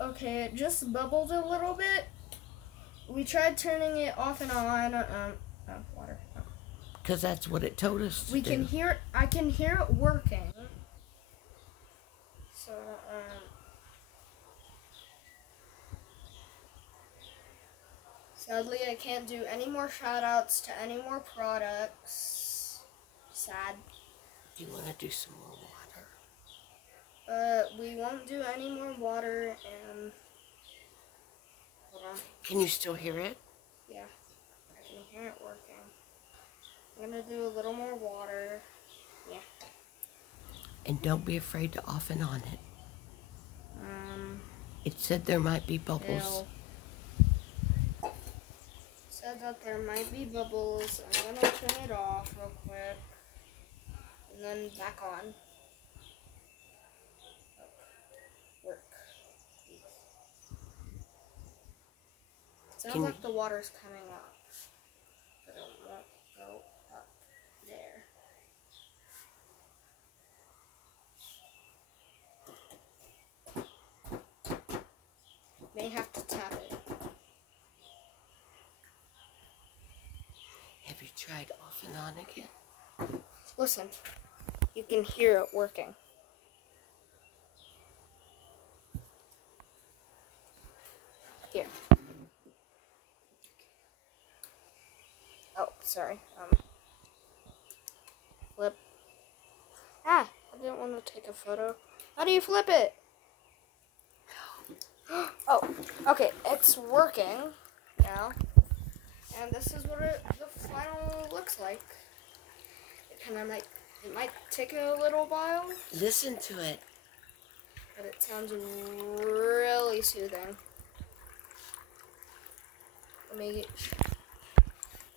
Okay, it just bubbled a little bit. We tried turning it off and on. Water. Because that's what it told us to We do. can hear it. I can hear it working. So, sadly, I can't do any more shout-outs to any more products. Sad. Do you want to do some more water? We won't do any more water, and hold on. Can you still hear it? Yeah, I can hear it working. I'm gonna do a little more water. Yeah. And don't be afraid to off and on it. It said there might be bubbles. Said that there might be bubbles. I'm gonna turn it off real quick, and then back on. Work. Sounds like the water's coming up, but it won't go up there. May have to tap it. Have you tried off and on again? Listen, you can hear it working. Here. Oh, sorry. Flip. I didn't want to take a photo. How do you flip it? Oh, okay, it's working now. And this is what the final looks like. It might take a little while, Listen to it. but it sounds really soothing.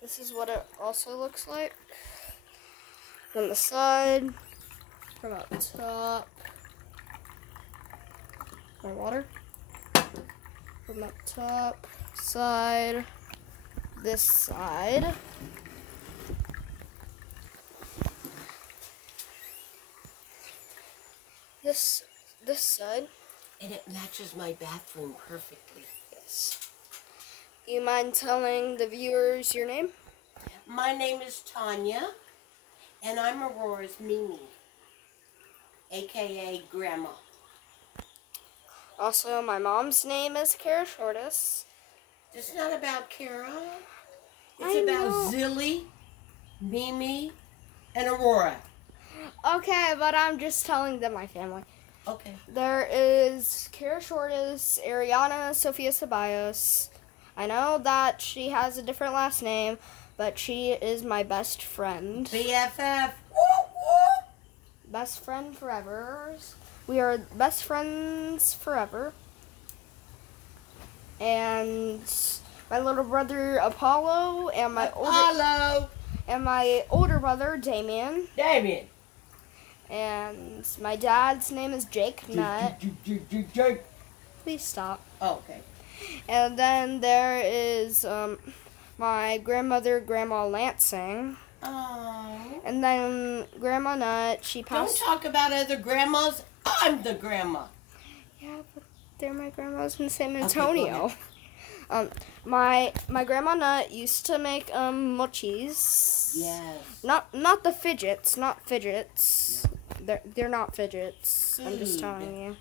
This is what it also looks like. From the side, from up top. My water. From up top, side, this side. This side. And it matches my bathroom perfectly. Yes. You mind telling the viewers your name? My name is Tanya, and I'm Aurora's Mimi, a.k.a. Grandma. Also, my mom's name is Kara Shortis. It's not about Kara. I It's about know. Zilly, Mimi, and Aurora. Okay, but I'm just telling them my family. Okay. There is Kara Shortis, Ariana Sophia Ceballos. I know that she has a different last name, but she is my best friend. BFF. Woo, woo. Best friend forever. We are best friends forever. And my little brother Apollo and my older brother Damien. Damien. And my dad's name is Jake Nutt. Jake. Please stop. Oh, okay. And then there is my grandmother, Grandma Lansing. Oh. And then Grandma Nutt, she passed. Don't talk about other grandmas. I'm the grandma. Yeah, but they're my grandmas in San Antonio. Okay, my Grandma Nutt used to make mochis. Yes. Not the fidgets, not fidgets. No. They're not fidgets. Food. I'm just telling you.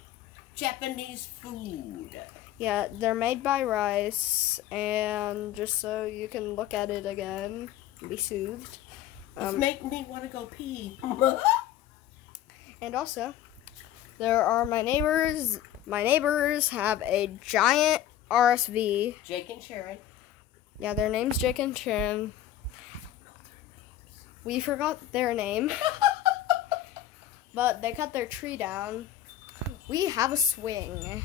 Japanese food. Yeah, they're made by rice, and just so you can look at it again and be soothed. It's making me want to go pee. And also, there are my neighbors. My neighbors have a giant RSV. Jake and Sharon. Yeah, their name's Jake and Sharon. We forgot their name. But they cut their tree down. We have a swing.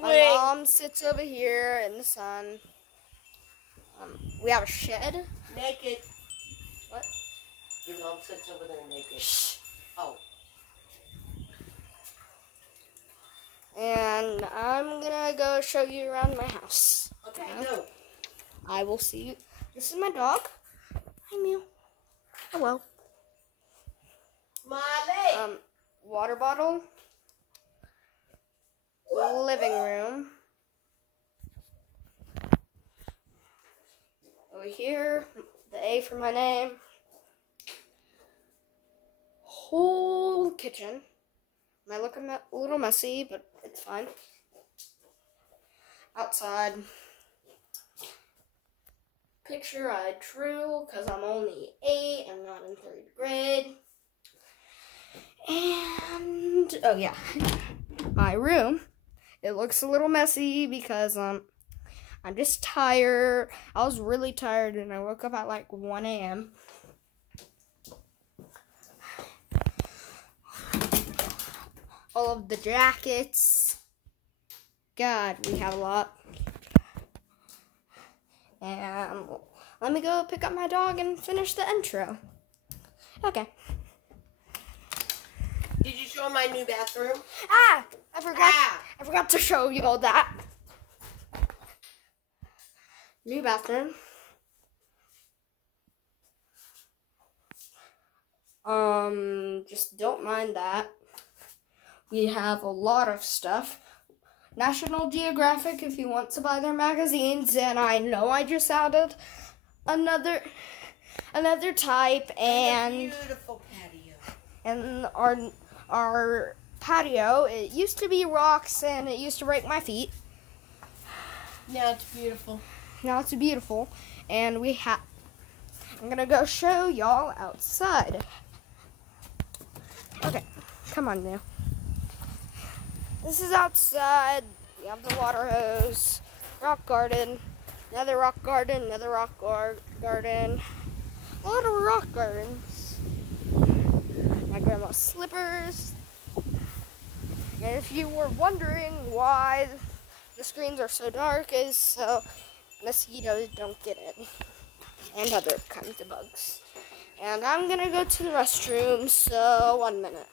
My mom sits over here in the sun. We have a shed. Naked. What? Your mom sits over there naked. Shh. Oh. And I'm gonna go show you around my house. Okay, go. I will see you. This is my dog. Hi, Mew. Hello. Molly. Water bottle. living room. Over here, the A for my name. Whole kitchen. Might look a little messy, but it's fine. Outside. Picture I drew because I'm only 8 and not in 3rd grade. And, oh yeah, my room. It looks a little messy because I'm just tired. I was really tired and I woke up at like 1 a.m. All of the jackets. God, we have a lot. And let me go pick up my dog and finish the intro. Okay. Did you show my new bathroom? I forgot to show you all that. New bathroom. Just don't mind that. We have a lot of stuff. National Geographic, if you want to buy their magazines, and I know I just added another type, and beautiful patio. And our patio, it used to be rocks and it used to break my feet. Now it's beautiful. Now it's beautiful, and I'm gonna go show y'all outside. Okay, come on now. This is outside. We have the water hose, rock garden, another rock garden, another rock garden. A lot of rock gardens. My grandma's slippers. And if you were wondering why the screens are so dark, is so mosquitoes don't get in. And other kinds of bugs. And I'm gonna go to the restroom, so 1 minute.